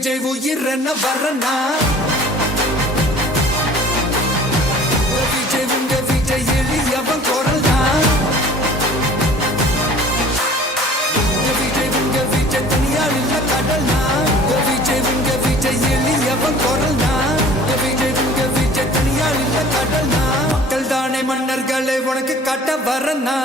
விஜய் உயிர் என்ன வரனா விஜய் உங்க விஜய் எளியவன் குரல்னா விஜய் உங்க விஜய் தனியார் இல்ல கடல்னா விஜய் உங்க விஜய் எளியவன் குரல்னா விஜய் உங்க விஜய் தனியார் இல்ல கடல்னா மக்கள் தானே மன்னர்களை உனக்கு காட்ட வரனா